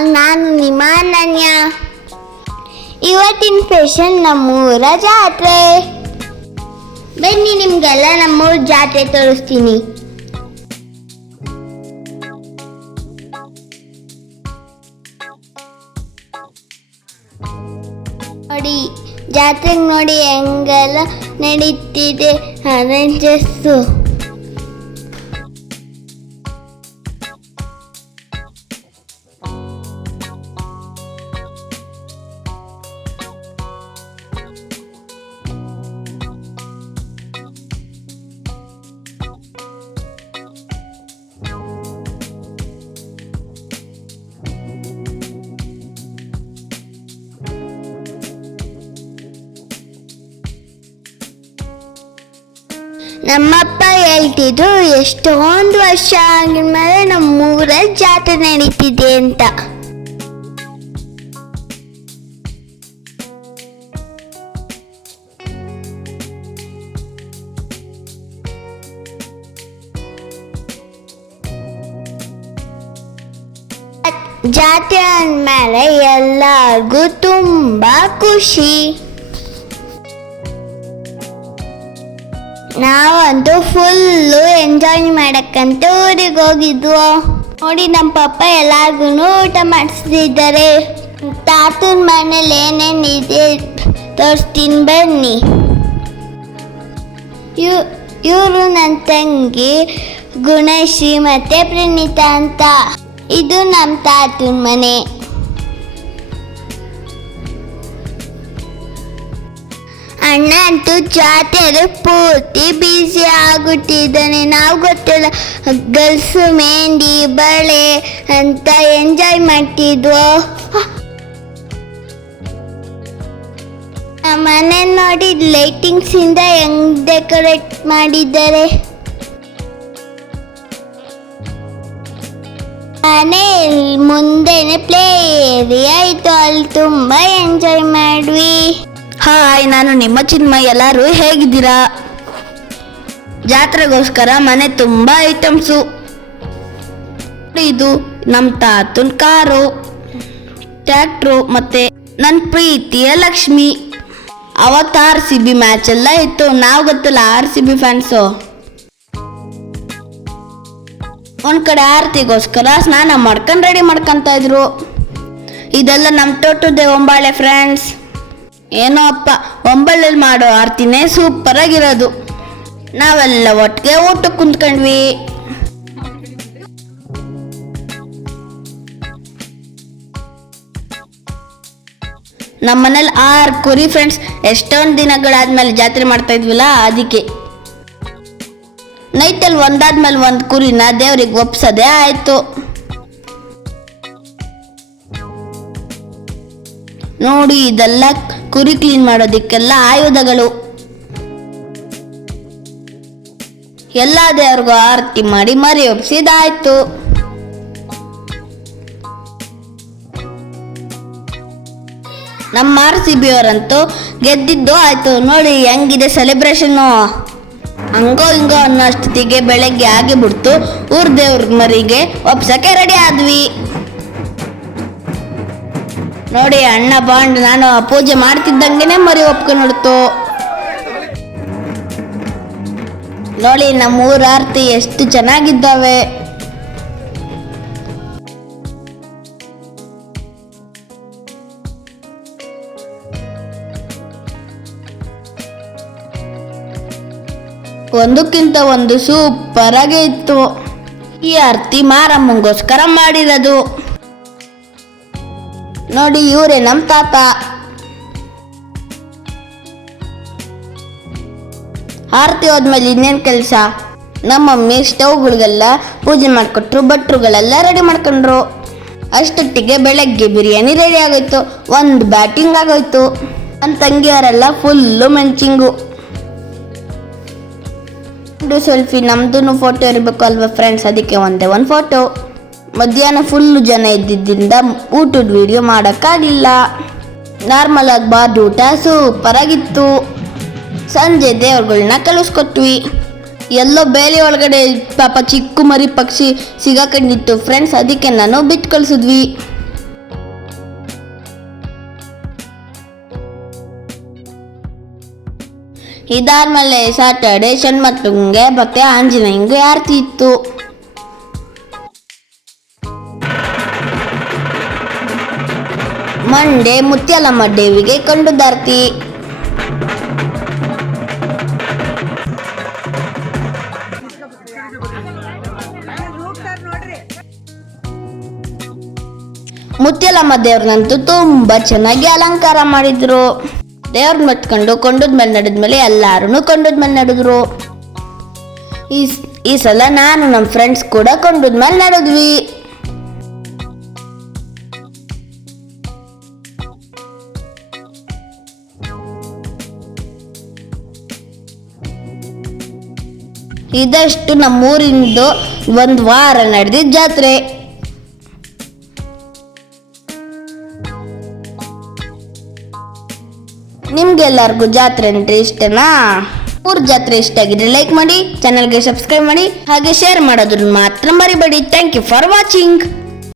ನಾನು ನಿಮ್ಮ ಅನನ್ಯ. ಇವತ್ತಿನ ಫೆಷನ್ ನಮ್ಮೂರ ಜಾತ್ರೆ. ಬನ್ನಿ, ನಿಮಗೆಲ್ಲ ನಮ್ಮೂರ ಜಾತ್ರೆ ತೋರಿಸ್ತೀನಿ. ನೋಡಿ, ಜಾತ್ರೆಗೆ ನೋಡಿ ಹೆಂಗೆಲ್ಲ ನಡೀತಿದೆ. ಅರೇಂಜಸ್ಸು ನಮ್ಮಪ್ಪ ಹೇಳ್ತಿದ್ರು, ಎಷ್ಟೊಂದು ವರ್ಷ ಆಗಿದ್ಮೇಲೆ ನಮ್ಮ ಊರಲ್ಲಿ ಜಾತ್ರೆ ನಡೀತಿದೆ ಅಂತ. ಜಾತ್ರೆ ಅಂದಮೇಲೆ ಎಲ್ಲರಿಗೂ ತುಂಬಾ ಖುಷಿ. ನಾವಂತೂ ಫುಲ್ಲು ಎಂಜಾಯ್ ಮಾಡಕ್ಕಂತ ಊರಿಗೆ ಹೋಗಿದ್ವು. ನೋಡಿ ನಮ್ಮ ಪಪ್ಪ ಎಲ್ಲಾರ್ಗು ಊಟ ಮಾಡಿಸ್ತಿದ್ದಾರೆ ತಾತನ ಮನೇಲಿ ಏನೇನಿದೆ ತೋರಿಸ್ತೀನಿ ಬನ್ನಿ. ಇವ್ ಇವರು ನನ್ನ ತಂಗಿ ಗುಣಶ್ರೀ ಮತ್ತು ಪ್ರಣೀತಾ ಅಂತ. ಇದು ನಮ್ಮ ತಾತನ ಮನೆ. ಅಣ್ಣ ಅಂತೂ ಜಾತ್ರೆ ಪೂರ್ತಿ ಬ್ಯುಸಿ ಆಗುತ್ತಿದ್ದಾನೆ ನಾವು ಗೊತ್ತಿಲ್ಲ ಗಲ್ಸು ಮೆಹಂದಿ ಬಳೆ ಅಂತ ಎಂಜಾಯ್ ಮಾಡ್ತಿದ್ವು? ಮನೆ ನೋಡಿ ಲೈಟಿಂಗ್ಸ್ ಇಂದ ಹೆಂಗ್ ಡೆಕೋರೇಟ್ ಮಾಡಿದ್ದಾರೆ. ಮನೆ ಮುಂದೆನೆ ಪ್ಲೇ ಏರಿಯಾ ಇತ್ತು, ಅಲ್ಲಿ ತುಂಬಾ ಎಂಜಾಯ್ ಮಾಡ್ವಿ. ಹಾಯ್, ನಾನು ನಿಮ್ಮ ಚಿನ್ಮಯ್. ಎಲ್ಲರೂ ಹೇಗಿದ್ದೀರಾ? ಜಾತ್ರೆಗೋಸ್ಕರ ಮನೆ ತುಂಬ ಐಟಮ್ಸು. ಇದು ನಮ್ಮ ತಾತನ್ ಕಾರು, ಟ್ಯಾಕ್ಟ್ರು ಮತ್ತೆ ನನ್ನ ಪ್ರೀತಿಯ ಲಕ್ಷ್ಮಿ. ಅವತ್ತು ಆರ್ ಸಿ ಬಿ ಮ್ಯಾಚ್ ಎಲ್ಲ ಇತ್ತು. ನಾವು ಗೊತ್ತಿಲ್ಲ ಆರ್ ಸಿ ಬಿ ಫ್ಯಾನ್ಸು. ಒಂದು ಕಡೆ ಆರತಿಗೋಸ್ಕರ ಸ್ನಾನ ಮಾಡ್ಕೊಂಡು ರೆಡಿ ಮಾಡ್ಕೊತಾ ಇದ್ರು. ಇದೆಲ್ಲ ನಮ್ಮ ತೋಟದ ಒಂಬಾಳೆ ಫ್ರೆಂಡ್ಸ್ ಏನೋ ಅಪ್ಪ ಒಂಬಳ್ಳಲ್ಲಿ ಮಾಡೋ ಆರ್ತಿನೇ ಸೂಪರ್ ಆಗಿರೋದು ನಾವೆಲ್ಲ ಒಟ್ಟಿಗೆ ಊಟಕ್ಕೆ ಕುಂತ್ಕೊಂಡ್ವಿ. ನಮ್ಮ ಮನೇಲಿ ಆರು ಕುರಿ ಫ್ರೆಂಡ್ಸ್ ಎಷ್ಟೊಂದು ದಿನಗಳಾದ್ಮೇಲೆ ಜಾತ್ರೆ ಮಾಡ್ತಾ ಇದ್ವಿಲ್ಲ ಅದಕ್ಕೆ. ನೈಟಲ್ಲಿ ಒಂದಾದ್ಮೇಲೆ ಒಂದು ಕುರಿನ ದೇವ್ರಿಗೆ ಒಪ್ಸೋದೇ ಆಯ್ತು. ನೋಡಿ ಇದೆಲ್ಲ ಕುರಿ ಕ್ಲೀನ್ ಮಾಡೋದಿಕ್ಕೆಲ್ಲ ಆಯುಧಗಳು. ಎಲ್ಲ ದೇವ್ರಿಗೂ ಆರತಿ ಮಾಡಿ ಮರಿ ಒಪ್ಸಿದಾಯ್ತು ನಮ್ಮ ಆರ್ ಸಿ ಬಿ ಅವರಂತೂ ಗೆದ್ದಿದ್ದು ಆಯ್ತು. ನೋಡಿ ಹೆಂಗಿದೆ ಸೆಲೆಬ್ರೇಷನ್ ಹಂಗೋ ಹಿಂಗೋ ಅನ್ನೋಷ್ಟೊತ್ತಿಗೆ ಬೆಳಗ್ಗೆ ಆಗಿ ಬಿಡ್ತು ಊರ್ ದೇವ್ರ ಮರಿಗೆ ಒಪ್ಸಕ್ಕೆ ರೆಡಿ ಆದ್ವಿ. ನೋಡಿ ಅಣ್ಣ ಬಾಂಡ್, ನಾನು ಪೂಜೆ ಮಾಡ್ತಿದ್ದಂಗೆನೆ ಮರಿ ಒಪ್ಕೊಂಡ್ಬಿಡ್ತು. ನೋಡಿ ನಮ್ಮ ಊರ ಆರ್ತಿ ಎಷ್ಟು ಚೆನ್ನಾಗಿದ್ದಾವೆ. ಒಂದಕ್ಕಿಂತ ಒಂದು ಸೂಪರ್ ಆಗಿ ಇತ್ತು. ಈ ಆರತಿ ಮಾರಮ್ಮಂಗೋಸ್ಕರ ಮಾಡಿರೋದು. ನೋಡಿ ಇವರೇ ನಮ್ಮ ತಾತ. ಆರತಿ ಹೋದ್ಮೇಲೆ ಇನ್ನೇನು ಕೆಲಸ? ನಮ್ಮ ಮಮ್ಮಿ ಸ್ಟೌವ್ಗಳಿಗೆಲ್ಲ ಪೂಜೆ ಮಾಡಿಕೊಟ್ರು ಭಟ್ರುಗಳೆಲ್ಲ ರೆಡಿ ಮಾಡ್ಕೊಂಡ್ರು. ಅಷ್ಟೊತ್ತಿಗೆ ಬೆಳಗ್ಗೆ ಬಿರಿಯಾನಿ ರೆಡಿ ಆಗೋಯ್ತು, ಒಂದು ಬ್ಯಾಟಿಂಗ್ ಆಗೋಯ್ತು. ನನ್ನ ತಂಗಿಯವರೆಲ್ಲ ಫುಲ್ಲು ಮೆಂಚಿಂಗು ಸೆಲ್ಫಿ ನಮ್ದು ಫೋಟೋ ಇರಬೇಕು ಅಲ್ವಾ ಫ್ರೆಂಡ್ಸ್ ಅದಕ್ಕೆ ಒಂದೇ ಒಂದು ಫೋಟೋ ಮಧ್ಯಾಹ್ನ ಫುಲ್ಲು ಜನ ಇದ್ದಿದ್ದರಿಂದ ಊಟದ ವಿಡಿಯೋ ಮಾಡೋಕ್ಕಾಗಲಿಲ್ಲ ನಾರ್ಮಲ್ ಆಗಿ ಬಾರ್ದು ಊಟ ಸೂಪರಾಗಿತ್ತು ಸಂಜೆ ದೇವ್ರುಗಳನ್ನ ಕಳಿಸ್ಕೊಟ್ವಿ. ಎಲ್ಲೋ ಬೇಲಿ ಒಳಗಡೆ ಪಾಪ ಚಿಕ್ಕ ಮರಿ ಪಕ್ಷಿ ಸಿಗಾಕಂಡಿತ್ತು ಫ್ರೆಂಡ್ಸ್ ಅದಕ್ಕೆ ನಾನು ಬಿಟ್ಟು ಕಳಿಸಿದ್ವಿ. ಇದಾದ್ಮೇಲೆ ಸ್ಯಾಟರ್ಡೆ ಷಣ್ಮತಂಗೆ ಮತ್ತೆ ಆಂಜನೇಯಂಗೆ ಆರತಿ ಇತ್ತು. ಮಂಡೆ ಮುತ್ಯಾಲಮ್ಮ ದೇವಿಗೆ ಕಂಡುದಾರ್ತಿ ಮುತ್ಯಾಲಮ್ಮ ದೇವ್ರನ್ನಂತೂ ತುಂಬಾ ಚೆನ್ನಾಗಿ ಅಲಂಕಾರ ಮಾಡಿದ್ರು. ದೇವ್ರ ಮತ್ಕೊಂಡು ಕೊಂಡದ ಮೇಲೆ ನಡೆದ್ಮೇಲೆ ಎಲ್ಲಾರು ಕೊಂಡದ ಮೇಲೆ ನಡೆದ್ರು. ಈ ಈ ಸಲ ನಾನು ನಮ್ಮ ಫ್ರೆಂಡ್ಸ್ ಕೂಡ ಕೊಂಡದ ಮೇಲೆ ನಡೆದ್ವಿ. ಇದಷ್ಟು ನಮ್ಮೂರಿಂದು ಒಂದು ವಾರ ನಡೆದಿದ್ದ ಜಾತ್ರೆ. ನಿಮ್ಗೆಲ್ಲರಿಗೂ ಜಾತ್ರೆ ಅಂದ್ರೆ ಇಷ್ಟನಾ? ಊರ್ ಜಾತ್ರೆ ಇಷ್ಟ ಆಗಿದ್ರೆ ಲೈಕ್ ಮಾಡಿ ಚಾನಲ್ಗೆ ಸಬ್ಸ್ಕ್ರೈಬ್ ಮಾಡಿ, ಹಾಗೆ ಶೇರ್ ಮಾಡೋದನ್ನ ಮಾತ್ರ ಮರಿಬೇಡಿ. Thank you for watching